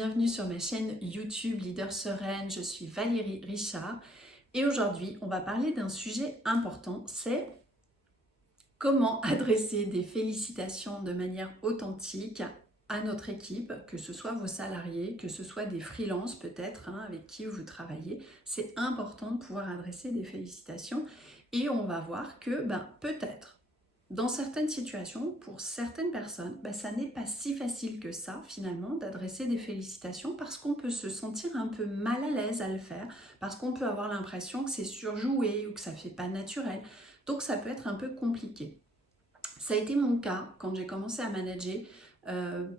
bienvenue sur ma chaîne YouTube Leader Sereine, je suis Valérie Richard et aujourd'hui on va parler d'un sujet important, c'est comment adresser des félicitations de manière authentique à notre équipe, que ce soit vos salariés, que ce soit des freelances peut-être avec qui vous travaillez. C'est important de pouvoir adresser des félicitations et on va voir que peut-être dans certaines situations, pour certaines personnes, ça n'est pas si facile que ça finalement d'adresser des félicitations parce qu'on peut se sentir un peu mal à l'aise à le faire, parce qu'on peut avoir l'impression que c'est surjoué ou que ça ne fait pas naturel. Donc ça peut être un peu compliqué. Ça a été mon cas quand j'ai commencé à manager.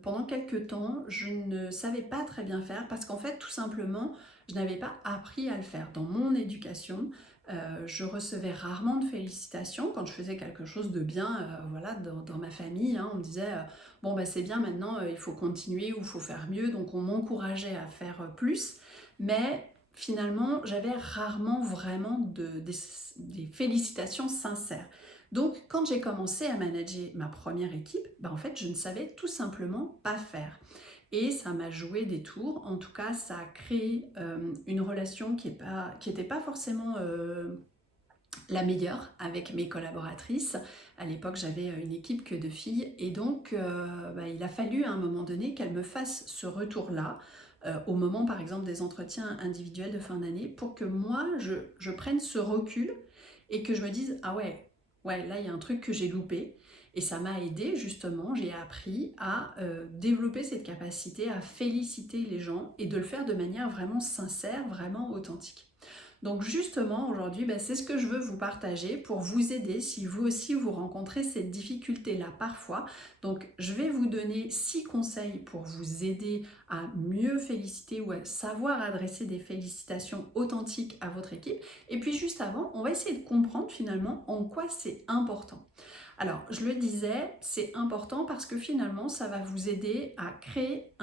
Pendant quelques temps, je ne savais pas très bien faire parce qu'en fait, tout simplement, je n'avais pas appris à le faire. Dans mon éducation, je recevais rarement de félicitations quand je faisais quelque chose de bien. Voilà, dans ma famille, on me disait bon c'est bien maintenant, il faut continuer ou il faut faire mieux. Donc on m'encourageait à faire plus, mais finalement, j'avais rarement vraiment des félicitations sincères. Donc, quand j'ai commencé à manager ma première équipe, en fait, je ne savais tout simplement pas faire. Et ça m'a joué des tours. En tout cas, ça a créé une relation qui n'était pas forcément la meilleure avec mes collaboratrices. À l'époque, j'avais une équipe que de filles. Et donc, il a fallu à un moment donné qu'elles me fassent ce retour-là, au moment, par exemple, des entretiens individuels de fin d'année, pour que moi, je prenne ce recul et que je me dise « Ah ouais, là, il y a un truc que j'ai loupé ». Et ça m'a aidé justement, j'ai appris à développer cette capacité à féliciter les gens et de le faire de manière vraiment sincère, vraiment authentique. Donc justement aujourd'hui, c'est ce que je veux vous partager pour vous aider si vous aussi vous rencontrez cette difficulté-là parfois. Donc je vais vous donner 6 conseils pour vous aider à mieux féliciter ou à savoir adresser des félicitations authentiques à votre équipe. Et puis juste avant, on va essayer de comprendre finalement en quoi c'est important. Alors, je le disais, c'est important parce que finalement, ça va vous aider à créer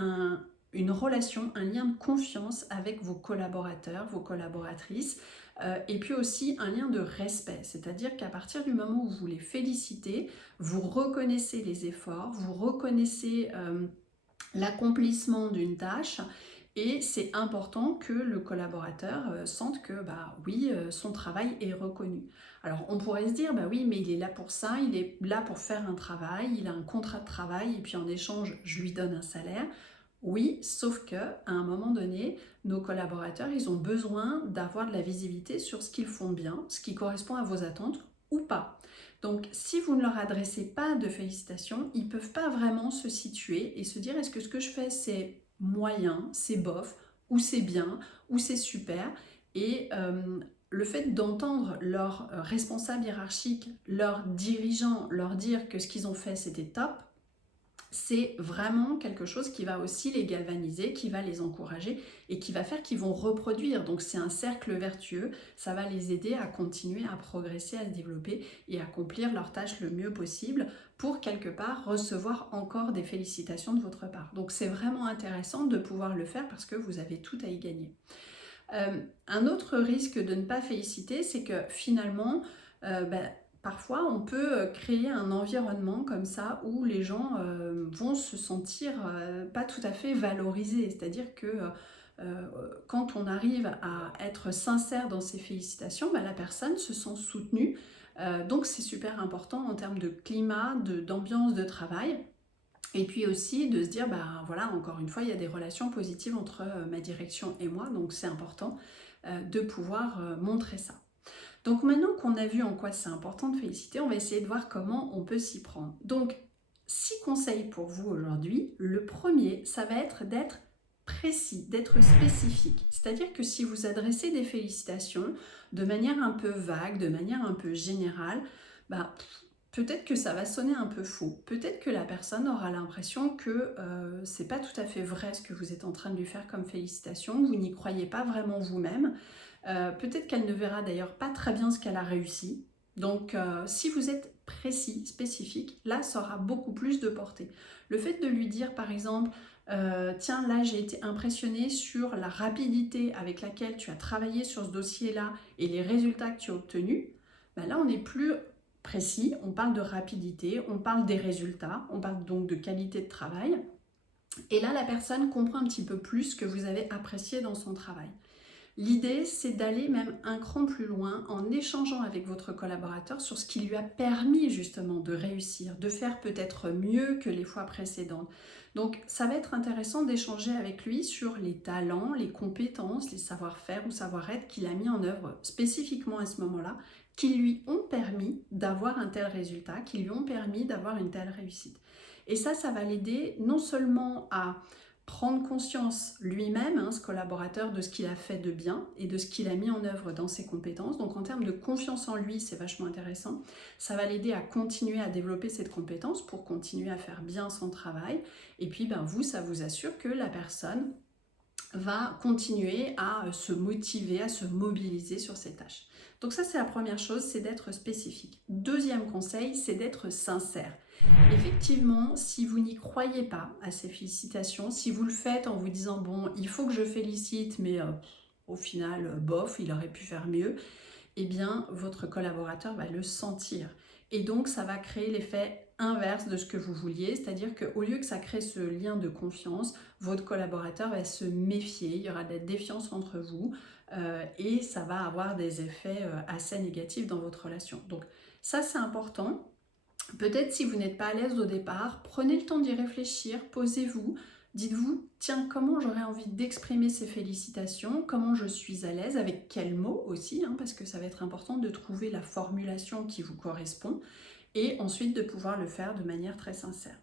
une relation, un lien de confiance avec vos collaborateurs, vos collaboratrices, et puis aussi un lien de respect. C'est-à-dire qu'à partir du moment où vous les félicitez, vous reconnaissez les efforts, vous reconnaissez l'accomplissement d'une tâche. Et c'est important que le collaborateur sente que oui, son travail est reconnu. Alors on pourrait se dire oui, mais il est là pour ça, il est là pour faire un travail, il a un contrat de travail et puis en échange je lui donne un salaire. Oui, sauf que à un moment donné, nos collaborateurs, ils ont besoin d'avoir de la visibilité sur ce qu'ils font bien, ce qui correspond à vos attentes ou pas. Donc si vous ne leur adressez pas de félicitations, ils ne peuvent pas vraiment se situer et se dire est-ce que ce que je fais c'est moyen, c'est bof, ou c'est bien, ou c'est super. Et le fait d'entendre leurs responsables hiérarchiques, leurs dirigeants leur dire que ce qu'ils ont fait c'était top, c'est vraiment quelque chose qui va aussi les galvaniser, qui va les encourager et qui va faire qu'ils vont reproduire. Donc c'est un cercle vertueux, ça va les aider à continuer à progresser, à se développer et à accomplir leurs tâches le mieux possible pour quelque part recevoir encore des félicitations de votre part. Donc c'est vraiment intéressant de pouvoir le faire parce que vous avez tout à y gagner. Un autre risque de ne pas féliciter, c'est que finalement, parfois, on peut créer un environnement comme ça où les gens vont se sentir pas tout à fait valorisés. C'est-à-dire que quand on arrive à être sincère dans ses félicitations, la personne se sent soutenue. Donc c'est super important en termes de climat, d'ambiance de travail. Et puis aussi de se dire, voilà, encore une fois, il y a des relations positives entre ma direction et moi, donc c'est important de pouvoir montrer ça. Donc maintenant qu'on a vu en quoi c'est important de féliciter, on va essayer de voir comment on peut s'y prendre. Donc, 6 conseils pour vous aujourd'hui. Le premier, ça va être d'être précis, d'être spécifique. C'est-à-dire que si vous adressez des félicitations de manière un peu vague, de manière un peu générale, peut-être que ça va sonner un peu faux. Peut-être que la personne aura l'impression que c'est pas tout à fait vrai ce que vous êtes en train de lui faire comme félicitation, vous n'y croyez pas vraiment vous-même. Peut-être qu'elle ne verra d'ailleurs pas très bien ce qu'elle a réussi. Donc si vous êtes précis, spécifique, là ça aura beaucoup plus de portée. Le fait de lui dire par exemple tiens là j'ai été impressionnée sur la rapidité avec laquelle tu as travaillé sur ce dossier-là et les résultats que tu as obtenus, là on n'est plus précis, on parle de rapidité, on parle des résultats, on parle donc de qualité de travail. Et là, la personne comprend un petit peu plus ce que vous avez apprécié dans son travail. L'idée, c'est d'aller même un cran plus loin en échangeant avec votre collaborateur sur ce qui lui a permis justement de réussir, de faire peut-être mieux que les fois précédentes. Donc, ça va être intéressant d'échanger avec lui sur les talents, les compétences, les savoir-faire ou savoir-être qu'il a mis en œuvre spécifiquement à ce moment-là, qui lui ont permis d'avoir un tel résultat, qui lui ont permis d'avoir une telle réussite. Et ça va l'aider non seulement à prendre conscience lui-même, ce collaborateur, de ce qu'il a fait de bien et de ce qu'il a mis en œuvre dans ses compétences. Donc en termes de confiance en lui, c'est vachement intéressant. Ça va l'aider à continuer à développer cette compétence pour continuer à faire bien son travail. Et puis vous, ça vous assure que la personne va continuer à se motiver, à se mobiliser sur ses tâches. Donc ça, c'est la première chose, c'est d'être spécifique. Deuxième conseil, c'est d'être sincère. Effectivement, si vous n'y croyez pas à ces félicitations, si vous le faites en vous disant « bon, il faut que je félicite, mais au final, bof, il aurait pu faire mieux », eh bien, votre collaborateur va le sentir. Et donc, ça va créer l'effet inverse de ce que vous vouliez, c'est-à-dire qu'au lieu que ça crée ce lien de confiance, votre collaborateur va se méfier, il y aura de la défiance entre vous et ça va avoir des effets assez négatifs dans votre relation. Donc ça, c'est important. Peut-être si vous n'êtes pas à l'aise au départ, prenez le temps d'y réfléchir, posez-vous, dites-vous, tiens, comment j'aurais envie d'exprimer ces félicitations, comment je suis à l'aise, avec quels mots aussi, parce que ça va être important de trouver la formulation qui vous correspond, et ensuite de pouvoir le faire de manière très sincère.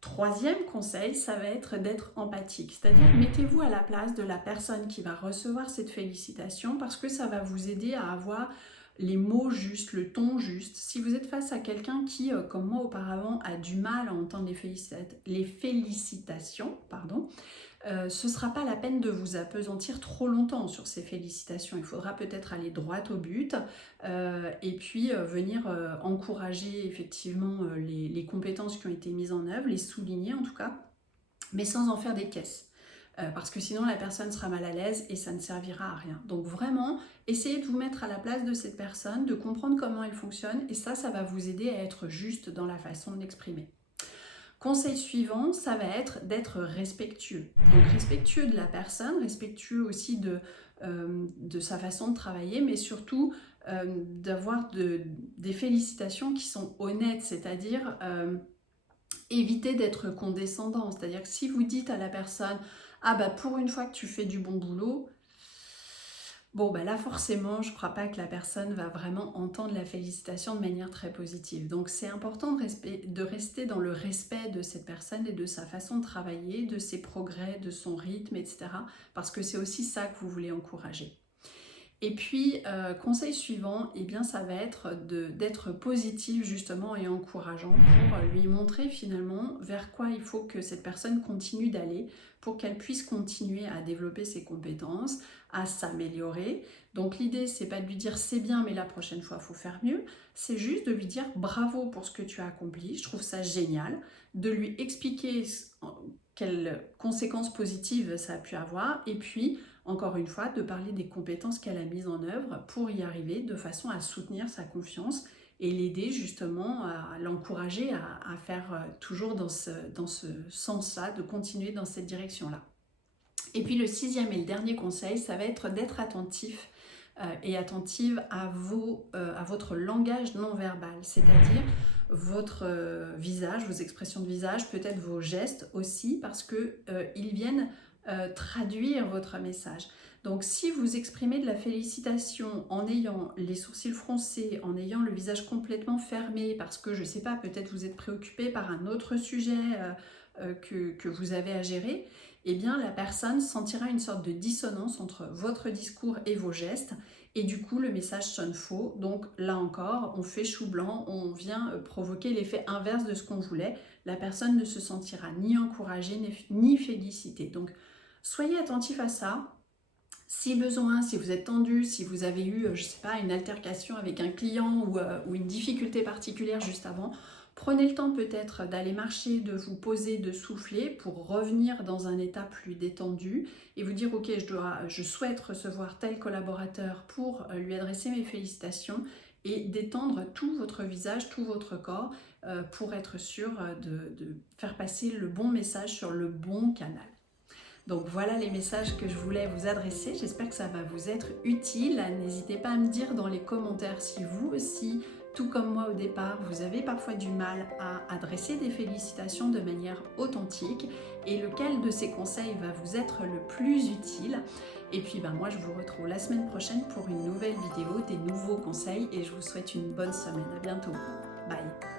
Troisième conseil, ça va être d'être empathique, c'est-à-dire mettez-vous à la place de la personne qui va recevoir cette félicitation parce que ça va vous aider à avoir les mots justes, le ton juste. Si vous êtes face à quelqu'un qui, comme moi auparavant, a du mal à entendre les félicitations, ce ne sera pas la peine de vous appesantir trop longtemps sur ces félicitations. Il faudra peut-être aller droit au but et puis venir encourager effectivement les compétences qui ont été mises en œuvre, les souligner en tout cas, mais sans en faire des caisses. Parce que sinon la personne sera mal à l'aise et ça ne servira à rien. Donc vraiment, essayez de vous mettre à la place de cette personne, de comprendre comment elle fonctionne et ça va vous aider à être juste dans la façon de l'exprimer. Conseil suivant, ça va être d'être respectueux. Donc respectueux de la personne, respectueux aussi de sa façon de travailler, mais surtout d'avoir des félicitations qui sont honnêtes, c'est-à-dire éviter d'être condescendant. C'est-à-dire que si vous dites à la personne « Ah pour une fois que tu fais du bon boulot », bon, là forcément, je ne crois pas que la personne va vraiment entendre la félicitation de manière très positive. Donc c'est important de rester dans le respect de cette personne et de sa façon de travailler, de ses progrès, de son rythme, etc. Parce que c'est aussi ça que vous voulez encourager. Et puis, conseil suivant, ça va être d'être positif justement et encourageant pour lui montrer finalement vers quoi il faut que cette personne continue d'aller pour qu'elle puisse continuer à développer ses compétences, à s'améliorer. Donc l'idée, c'est pas de lui dire c'est bien mais la prochaine fois, il faut faire mieux. C'est juste de lui dire bravo pour ce que tu as accompli, je trouve ça génial, de lui expliquer quelles conséquences positives ça a pu avoir et puis encore une fois, de parler des compétences qu'elle a mises en œuvre pour y arriver de façon à soutenir sa confiance et l'aider justement à l'encourager à faire toujours dans ce sens-là, de continuer dans cette direction-là. Et puis le sixième et le dernier conseil, ça va être d'être attentif et attentive à votre langage non verbal, c'est-à-dire votre visage, vos expressions de visage, peut-être vos gestes aussi, parce qu'ils viennent traduire votre message. Donc si vous exprimez de la félicitation en ayant les sourcils froncés, en ayant le visage complètement fermé, parce que je ne sais pas, peut-être vous êtes préoccupé par un autre sujet que vous avez à gérer, eh bien la personne sentira une sorte de dissonance entre votre discours et vos gestes, et du coup le message sonne faux. Donc là encore, on fait chou blanc, on vient provoquer l'effet inverse de ce qu'on voulait. La personne ne se sentira ni encouragée ni félicitée. Donc soyez attentif à ça. Si besoin, si vous êtes tendu, si vous avez eu, je sais pas, une altercation avec un client ou une difficulté particulière juste avant, prenez le temps peut-être d'aller marcher, de vous poser, de souffler pour revenir dans un état plus détendu et vous dire ok, je souhaite recevoir tel collaborateur pour lui adresser mes félicitations et d'étendre tout votre visage, tout votre corps pour être sûr de faire passer le bon message sur le bon canal. Donc voilà les messages que je voulais vous adresser, j'espère que ça va vous être utile. N'hésitez pas à me dire dans les commentaires si vous aussi, tout comme moi au départ, vous avez parfois du mal à adresser des félicitations de manière authentique et lequel de ces conseils va vous être le plus utile. Et puis moi je vous retrouve la semaine prochaine pour une nouvelle vidéo, des nouveaux conseils et je vous souhaite une bonne semaine. À bientôt. Bye.